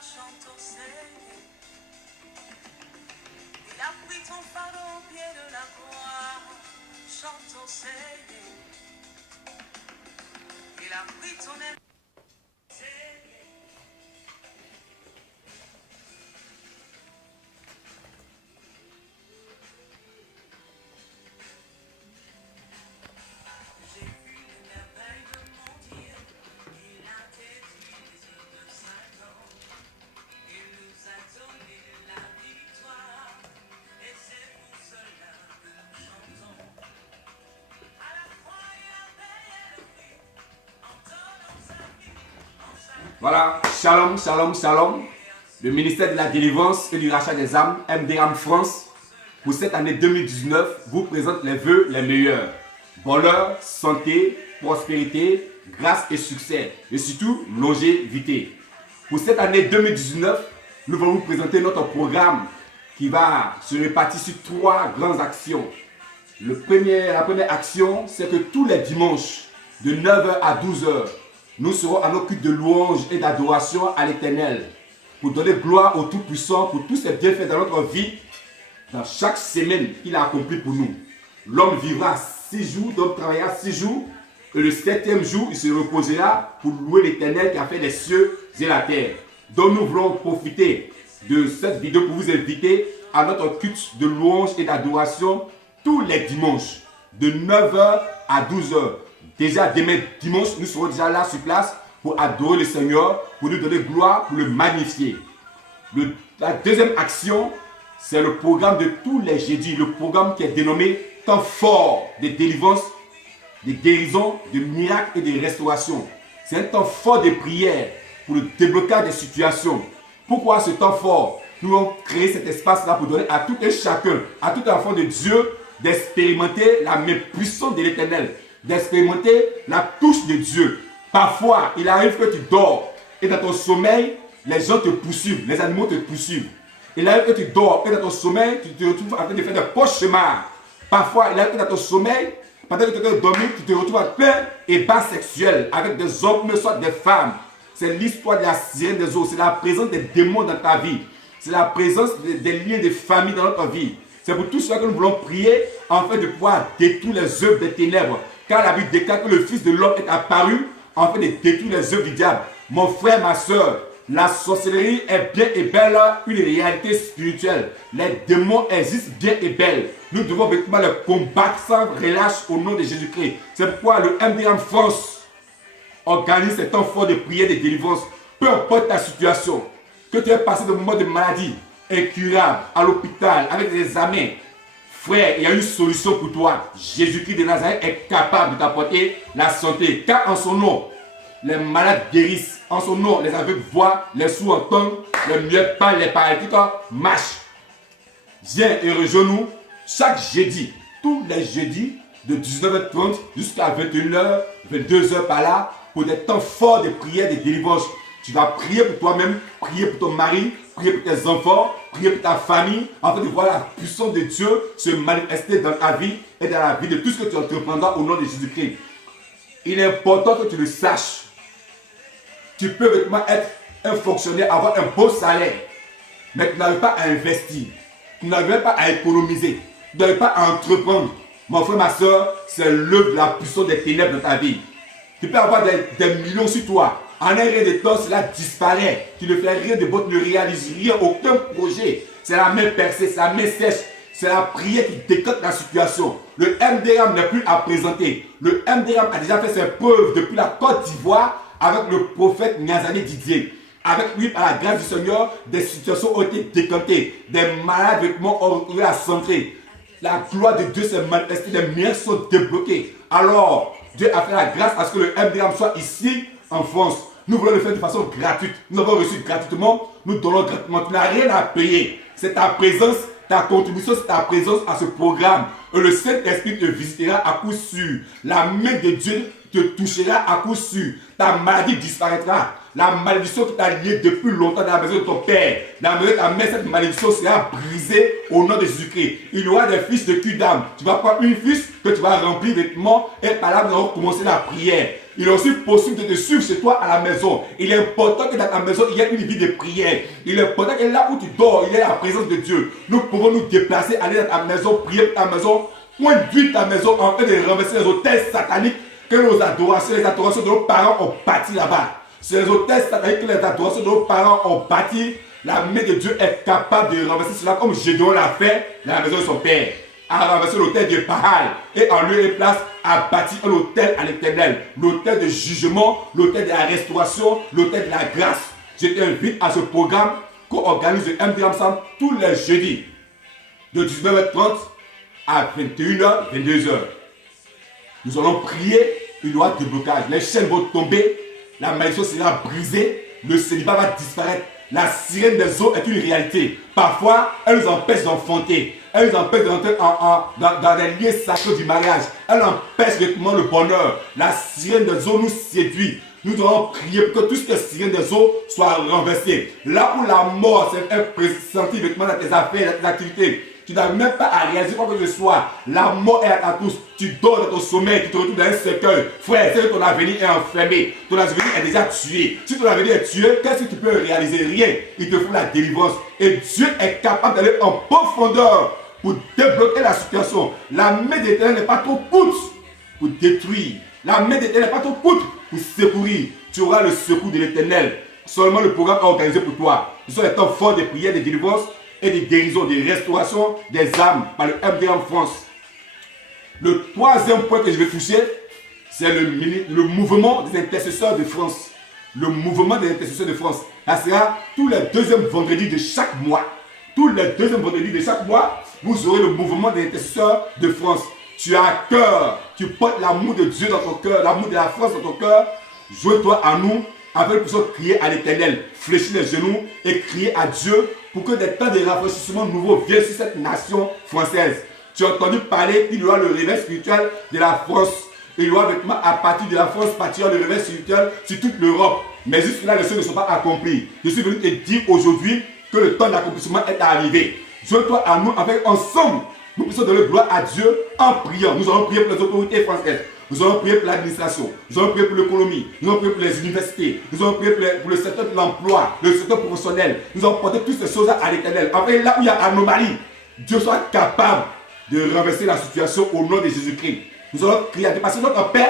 chantons Seigneur. Il a pris ton fardeau au pied de la croix. Chantons Seigneur. Il a pris ton aile. Voilà, shalom, shalom, shalom. Le ministère de la délivrance et du rachat des âmes, MDAM France, pour cette année 2019, vous présente les vœux les meilleurs. Bonheur, santé, prospérité, grâce et succès. Et surtout, longévité. Pour cette année 2019, nous allons vous présenter notre programme qui va se répartir sur 3 grandes actions. La première action, c'est que tous les dimanches, de 9h à 12h, nous serons à nos cultes de louange et d'adoration à l'Éternel pour donner gloire au Tout-Puissant pour tous ses bienfaits dans notre vie, dans chaque semaine qu'il a accompli pour nous. L'homme vivra 6 jours, l'homme travaillera 6 jours, et le 7e jour, il se reposera pour louer l'Éternel qui a fait les cieux et la terre. Donc nous voulons profiter de cette vidéo pour vous inviter à notre culte de louange et d'adoration tous les dimanches, de 9h à 12h. Déjà demain dimanche, nous serons déjà là sur place pour adorer le Seigneur, pour lui donner gloire, pour le magnifier. La deuxième action, c'est le programme de tous les jeudis, le programme qui est dénommé temps fort de délivrance, de guérison, de miracles et de restauration. C'est un temps fort de prière pour le déblocage des situations. Pourquoi ce temps fort? Nous avons créé cet espace-là pour donner à tout un chacun, à tout enfant de Dieu, d'expérimenter la main puissante de l'Éternel, d'expérimenter la touche de Dieu. Parfois, il arrive que tu dors et dans ton sommeil, les gens te poursuivent, les animaux te poursuivent. Il arrive que tu dors et dans ton sommeil, tu te retrouves en train de faire des cauchemars. Parfois, il arrive que dans ton sommeil, pendant que tu es dormi, tu te retrouves en plein ébat sexuel avec des hommes, soit des femmes. C'est l'histoire de la sirène des eaux, c'est la présence des démons dans ta vie. C'est la présence des liens de famille dans notre vie. C'est pour tout cela que nous voulons prier afin de pouvoir détruire les œuvres des ténèbres. Car la Bible déclare que le Fils de l'homme est apparu afin de détruire les œuvres du diable. Mon frère, ma soeur, la sorcellerie est bien et belle une réalité spirituelle. Les démons existent bien et belles. Nous devons vraiment les combattre sans relâche au nom de Jésus-Christ. C'est pourquoi le MDAM France organise cet temps fort de prière de délivrance. Peu importe ta situation, que tu aies passé des moments de maladie incurable à l'hôpital avec des examens, frère, il y a une solution pour toi. Jésus-Christ de Nazareth est capable de t'apporter la santé. Car en son nom, les malades guérissent. En son nom, les aveugles voient, les sourds entendent, les muets parlent, les paralytiques marchent. Viens et rejoins-nous chaque jeudi, tous les jeudis, de 19h30 jusqu'à 21h, 22h par là, pour des temps forts de prière, de délivrance. Tu vas prier pour toi-même, prier pour ton mari, prier pour tes enfants, prier pour ta famille, afin de voir la puissance de Dieu se manifester dans ta vie et dans la vie de tout ce que tu entreprendras au nom de Jésus-Christ. Il est important que tu le saches. Tu peux vraiment être un fonctionnaire, avoir un beau salaire, mais tu n'arrives pas à investir, tu n'arrives pas à économiser, tu n'arrives pas à entreprendre. Mon frère, ma soeur, c'est l'œuvre de la puissance des ténèbres dans ta vie. Tu peux avoir des millions sur toi. En un rien de temps, cela disparaît. Tu ne fais rien de bon, tu ne réalises rien, aucun projet. C'est la main percée, c'est la main sèche. C'est la prière qui décote la situation. Le MDAM n'est plus à présenter. Le MDAM a déjà fait ses preuves depuis la Côte d'Ivoire avec le prophète Niazani Didier. Avec lui, par la grâce du Seigneur, des situations ont été décantées. Des malades vêtements ont eu à centrer. La gloire de Dieu s'est manifestée, les miracles sont débloqués. Alors, Dieu a fait la grâce à ce que le MDAM soit ici en France. Nous voulons le faire de façon gratuite. Nous avons reçu gratuitement, nous donnons gratuitement. Tu n'as rien à payer. C'est ta présence, ta contribution, c'est ta présence à ce programme. Et le Saint-Esprit te visitera à coup sûr. La main de Dieu te touchera à coup sûr. Ta maladie disparaîtra. La malédiction qui t'a lié depuis longtemps dans la maison de ton père, dans la maison de ta mère, cette malédiction sera brisée au nom de Jésus-Christ. Il y aura des fils de Kudam. Tu vas prendre une fils que tu vas remplir vêtements et par là, nous allons commencer la prière. Il est aussi possible de te suivre chez toi à la maison. Il est important que dans ta maison, il y ait une vie de prière. Il est important que là où tu dors, il y ait la présence de Dieu. Nous pouvons nous déplacer, aller dans ta maison, prier pour ta maison, point de ta maison en train de renverser les autels sataniques que les adorations de nos parents ont bâti là-bas. C'est les autels sataniques que les adorations de nos parents ont bâti. La main de Dieu est capable de renverser cela comme Gédéon l'a fait dans la maison de son père. A renversé l'autel de Baal et en lieu et place a bâti un autel à l'Éternel. L'autel de jugement, l'autel de la restauration, l'autel de la grâce. Je t'invite à ce programme qu'on organise le MD Ensemble tous les jeudis de 19h30 à 21h, 22h. Nous allons prier, il y aura des blocages. Les chaînes vont tomber, la malédiction sera brisée, le célibat va disparaître. La sirène des eaux est une réalité. Parfois, elle nous empêche d'enfanter. Elle nous empêche d'entrer dans les liens sacrés du mariage. Elle empêche vraiment le bonheur. La sirène des eaux nous séduit. Nous devons prier pour que tout ce qui est sirène des eaux soit renversé. Là où la mort s'est pressentie dans tes affaires, dans tes activités, tu n'as même pas à réaliser quoi que ce soit. La mort est à ta tous. Tu dors dans ton sommeil, tu te retrouves dans un cercueil. Frère, c'est que ton avenir est enfermé. Ton avenir est déjà tué. Si ton avenir est tué, qu'est-ce que tu peux réaliser? Rien. Il te faut la délivrance. Et Dieu est capable d'aller en profondeur pour débloquer la situation. La main de l'Éternel n'est pas trop courte pour détruire. La main de l'Éternel n'est pas trop courte pour secourir. Tu auras le secours de l'Éternel. Seulement le programme est organisé pour toi. Ce sont les temps forts de prière, de délivrance et de guérison, de restauration des âmes par le MD en France. Le troisième point que je vais toucher, c'est le mouvement des intercesseurs de France. Le mouvement des intercesseurs de France. Ça sera tous les deuxièmes vendredis de chaque mois. Tous les deuxièmes vendredis de chaque mois, vous aurez le mouvement des intercesseurs de France. Tu as à cœur, tu portes l'amour de Dieu dans ton cœur, l'amour de la France dans ton cœur. Joins-toi à nous afin que nous puissions crier à l'Éternel, fléchir les genoux et crier à Dieu pour que des temps de rafraîchissement nouveaux viennent sur cette nation française. Tu as entendu parler qu'il y aura le réveil spirituel de la France. Il y aura maintenant à partir de la France partir le réveil spirituel sur toute l'Europe. Mais jusque-là, les choses ne sont pas accomplies. Je suis venu te dire aujourd'hui que le temps d'accomplissement est arrivé. Joins-toi à nous avec ensemble. Nous puissions donner gloire à Dieu en priant. Nous allons prier pour les autorités françaises. Nous allons prier pour l'administration. Nous allons prier pour l'économie. Nous allons prier pour les universités. Nous allons prier pour le secteur de l'emploi, le secteur professionnel. Nous allons porter toutes ces choses à l'Éternel. Enfin, là où il y a anomalie, Dieu soit capable de renverser la situation au nom de Jésus-Christ. Nous allons crier à Dieu parce que notre paix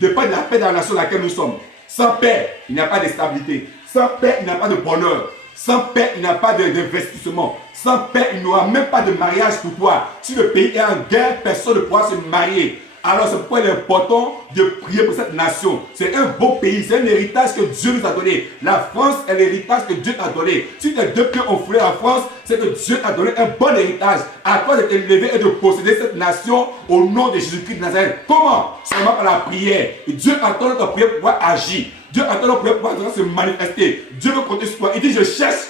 dépend de la paix dans la nation dans laquelle nous sommes. Sans paix, il n'y a pas de stabilité. Sans paix, il n'y a pas de bonheur. Sans paix, il n'y a pas d'investissement. Sans paix, il n'y aura même pas de mariage pour toi. Si le pays est en guerre, personne ne pourra se marier. Alors c'est pourquoi il est important de prier pour cette nation. C'est un beau pays, c'est un héritage que Dieu nous a donné. La France est l'héritage que Dieu t'a donné. Si tes deux pieds ont foulé la France, c'est que Dieu t'a donné un bon héritage. À toi de t'élever et de posséder cette nation au nom de Jésus-Christ de Nazareth. Comment? Seulement par la prière. Et Dieu attend notre prière pour pouvoir agir. Dieu attend notre prière pour pouvoir se manifester. Dieu veut compter sur toi. Il dit, je cherche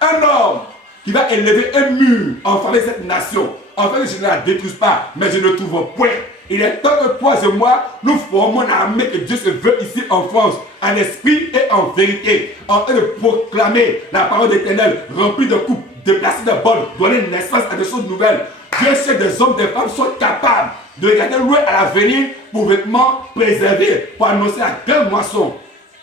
un homme qui va élever un mur en faveur de cette nation. Afin que je ne la détruise pas, mais je ne trouve point. Il est temps que toi et moi, nous formons une armée que Dieu se veut ici en France, en esprit et en vérité, en train de proclamer la parole d'Éternel, remplie de coups, de placer de bonnes, donner naissance à des choses nouvelles. Dieu sait que des hommes, des femmes sont capables de regarder loin à l'avenir pour vêtements préserver, pour annoncer la grande moisson.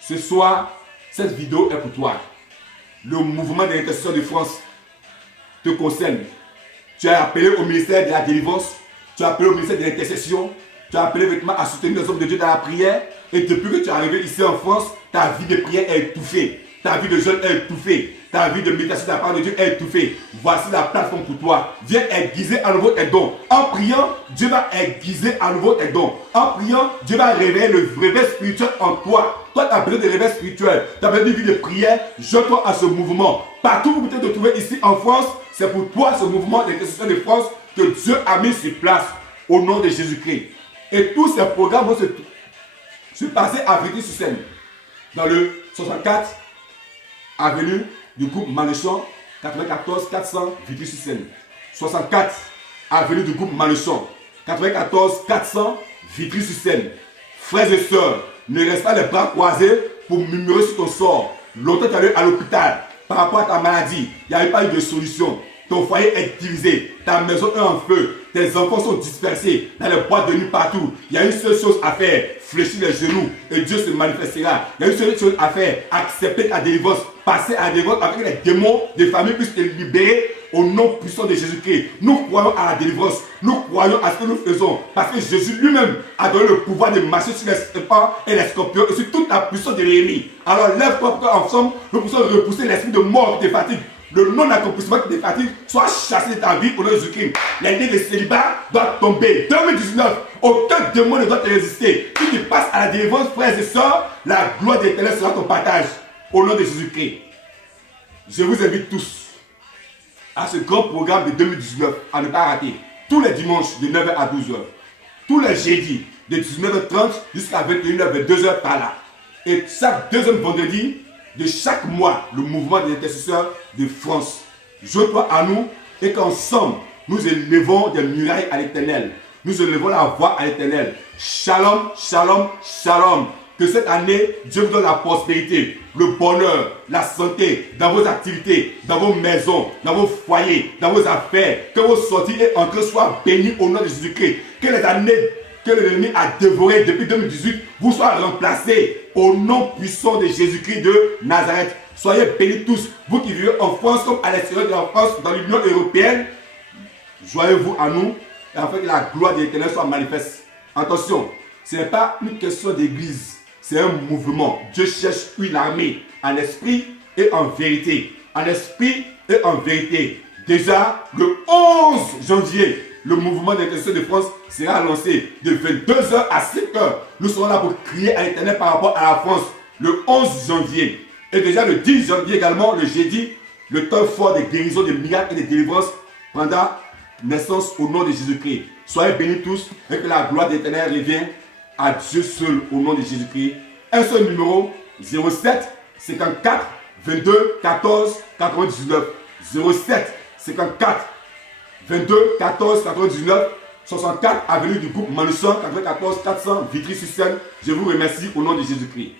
Ce soir, cette vidéo est pour toi. Le mouvement de l'intercession de France te concerne. Tu as appelé au ministère de la délivrance. Tu as appelé au ministère de l'intercession. Tu as appelé vêtements à soutenir les hommes de Dieu dans la prière. Et depuis que tu es arrivé ici en France, ta vie de prière est étouffée. Ta vie de jeûne est étouffée. Ta vie de méditation de la parole de Dieu est étouffée. Voici la plateforme pour toi. Viens aiguiser à nouveau tes dons. En priant, Dieu va aiguiser à nouveau tes dons. En priant, Dieu va réveiller le réveil spirituel en toi. Toi, tu as besoin de réveil spirituel. Tu as besoin d'une vie de prière. Joins-toi à ce mouvement. Partout où vous pouvez te trouver ici en France, c'est pour toi ce mouvement d'intercession de France que Dieu a mis sur place au nom de Jésus-Christ. Et tous ces programmes vont se passer à Vitry-sur-Seine, dans le 64 avenue du groupe Manéchon, 94 400 Vitry-sur-Seine. 64 avenue du groupe Manéchon, 94 400 Vitry-sur-Seine. Frères et sœurs, ne restez pas les bras croisés pour murmurer sur ton sort. Longtemps tu es allé à l'hôpital par rapport à ta maladie. Il n'y avait pas eu de solution. Ton foyer est divisé, ta maison est en feu, tes enfants sont dispersés dans les boîtes de nuit partout. Il y a une seule chose à faire, fléchir les genoux et Dieu se manifestera. Il y a une seule chose à faire, accepter ta délivrance, passer à la délivrance avec les démons des familles puissent te libérer au nom puissant de Jésus-Christ. Nous croyons à la délivrance, nous croyons à ce que nous faisons parce que Jésus lui-même a donné le pouvoir de marcher sur les serpents et les scorpions et sur toute la puissance de l'ennemi. Alors lève-toi pour qu'ensemble nous puissions repousser l'esprit de mort qui te fatigue. Le non-accomplissement qui te fatigue soit chassé de ta vie au nom de Jésus-Christ. L'année de célibat doit tomber. 2019, aucun démon ne doit te résister. Si tu passes à la délivrance, frères et sœurs, la gloire de l'Éternel sera ton partage. Au nom de Jésus-Christ. Je vous invite tous à ce grand programme de 2019 à ne pas rater. Tous les dimanches de 9h à 12h. Tous les jeudis de 19h30 jusqu'à 21h, 22h par là. Et chaque deuxième vendredi de chaque mois, le mouvement des intercesseurs de France. Joins-toi à nous et qu'ensemble, nous élevons des murailles à l'Éternel. Nous élevons la voix à l'Éternel. Shalom, shalom, shalom. Que cette année, Dieu vous donne la prospérité, le bonheur, la santé dans vos activités, dans vos maisons, dans vos foyers, dans vos affaires. Que vos sorties et entrées soient bénies au nom de Jésus-Christ. Que les années que l'ennemi a dévorées depuis 2018 vous soient remplacées au nom puissant de Jésus-Christ de Nazareth. Soyez bénis tous, vous qui vivez en France comme à l'extérieur de la France, dans l'Union européenne. Joignez-vous à nous et afin que la gloire de l'Éternel soit manifeste. Attention, ce n'est pas une question d'église. C'est un mouvement. Dieu cherche une armée en esprit et en vérité. En esprit et en vérité. Déjà, le 11 janvier, le mouvement d'intercession de France sera lancé de 22h à 7h. Nous serons là pour crier à l'Éternel par rapport à la France le 11 janvier. Et déjà le 10 janvier également, le jeudi, le temps fort des guérisons, des miracles et des délivrances prendra naissance au nom de Jésus-Christ. Soyez bénis tous et que la gloire de l'Éternel revienne à Dieu seul au nom de Jésus-Christ. Un seul numéro, 07 54 22 14 99. 07 54 22 14 99. 64 avenue du groupe Manusson 94 400 Vitry-sur-Seine. Je vous remercie au nom de Jésus-Christ.